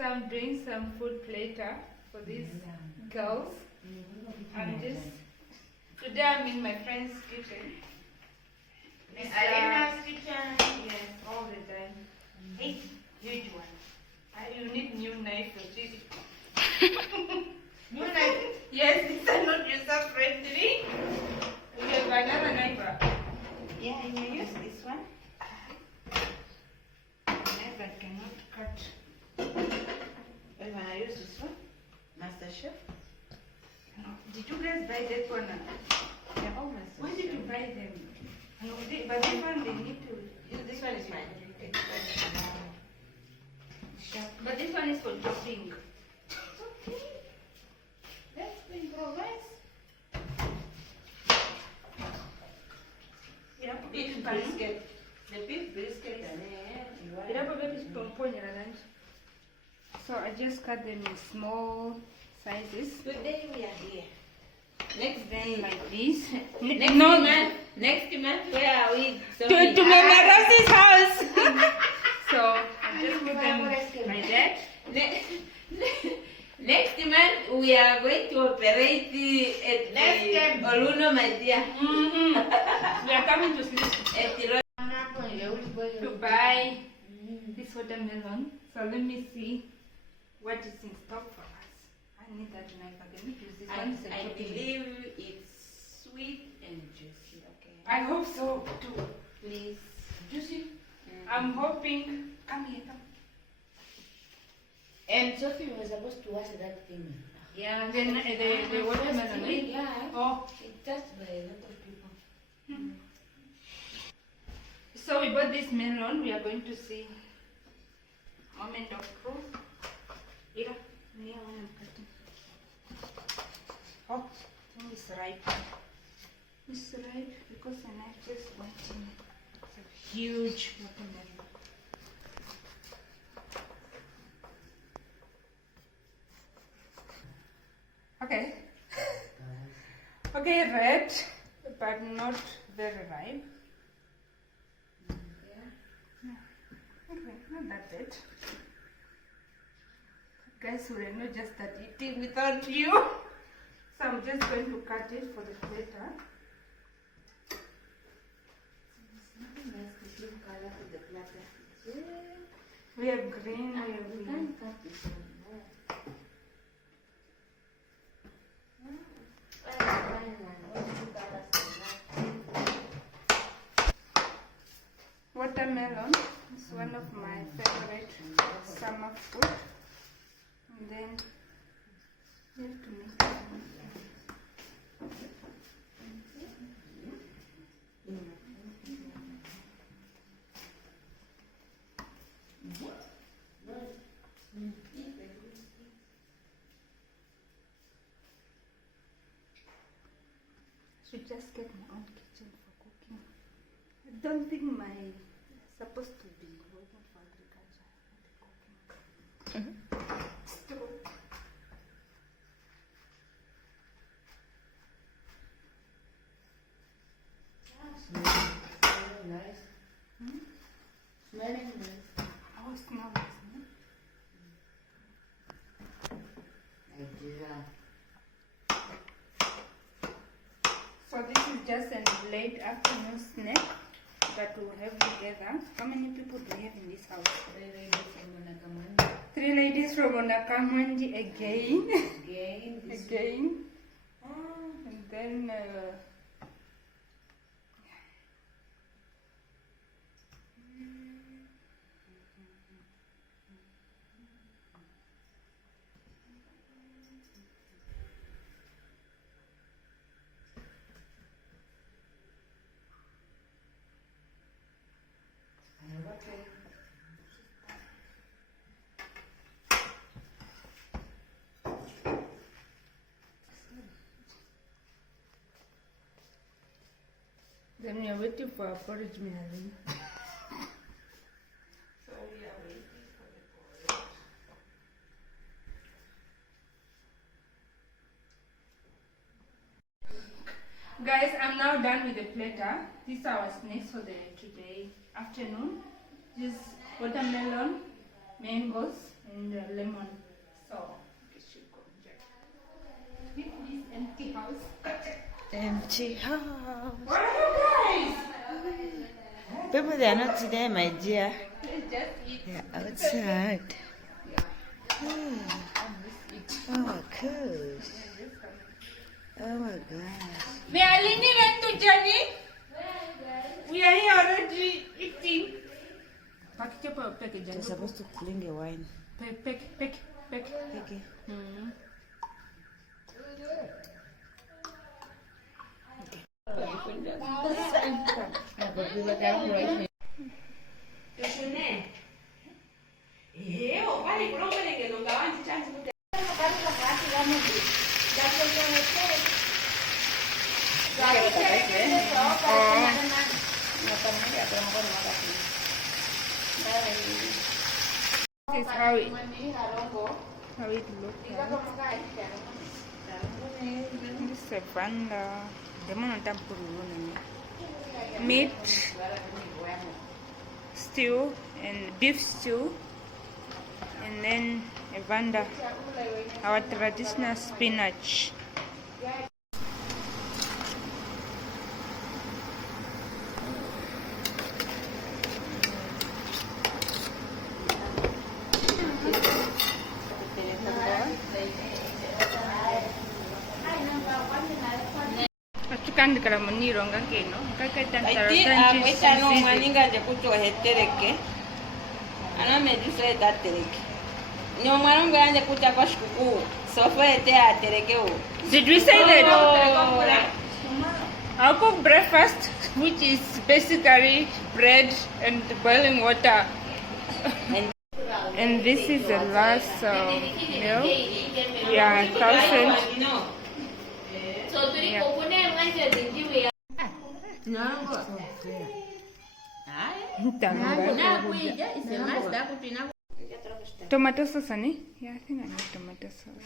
some drinks, some food platter for these girls. Today I'm in my friend's kitchen. Arena's kitchen, yes, all the time. Hey, huge one. You need new knife for this. New knife? Yes, these are not user friendly. We have another knife. Yeah, you use this one. Knife that cannot cut. When I use this one, Master Chef. No. Did you guys buy that one? Yeah, all Master Why Chef. did you buy them? No, but this one they need to. This one is mine. But this one is for chopping. Okay. Let's improvise. Beef brisket. The beef brisket. So I just cut them in small sizes. Today we are here. Then like this. Next month, where are we? To Mama Rosie's house. So I just put them like that. Next month we are going to operate at Oluno, my dear. We are coming to sleep. To buy this watermelon. So let me see what is in stock for us. I need that knife again. Use this one. I believe it's sweet and juicy. Okay. I hope so too. Please. Juicy. I'm hoping. Come here, come. And Sophie was supposed to watch that thing. Yeah. Then the watermelon. Right? Yeah. Oh. It's touched by a lot of people. So we bought this melon. We are going to see. Moment of truth. Ira, near when I'm cutting. Oh, I think it's ripe. It's ripe because the knife just went in. It's a huge watermelon. Okay. Okay, red, but not very ripe. Okay, not that bad. Guys, we are not just at eating without you. So I'm just going to cut it for the platter. Nothing else to give color to the platter. We have green, we have We green. can't cut this one. Watermelon is one of my favorite summer food. And then you have to make it. Should just get my own kitchen for cooking. I don't think my supposed to be working for agriculture, not cooking. Still. Smelling nice. Smelling nice. Oh, it smells nice, no? Idea. So this is just a late afternoon snack that we'll have together. How many people do we have in this house? 3 ladies from Onakamandi again. Again. And then then we are waiting for our porridge, Miharin. So we are waiting for the porridge. Guys, I'm now done with the platter. These are our snacks for the today afternoon. This watermelon mangoes and lemon. So it should go there. With this empty house. Empty house. What are you guys? People, they are not there, my dear. Just eat. They are outside. Oh, cool. Oh my gosh. May Alini run to Johnny? We are here already eating. You're supposed to clean the wine. Pick. Okay. This is how it looks like. This is a vanda. Meat stew and beef stew, and then a vanda, our traditional spinach. Kan de kala moniro ngake no ngake tantara Esta no maninga de kucho hetereke. Ana me dice da tereke. No mano grande kucha kwashkuku. So fue te a tereke o. Did we say that? I'll cook breakfast, which is basically bread and boiling water. And this is the last meal. Yeah, 1,000. Yeah. Tomato sauce, honey? Yeah, I think I need tomato sauce.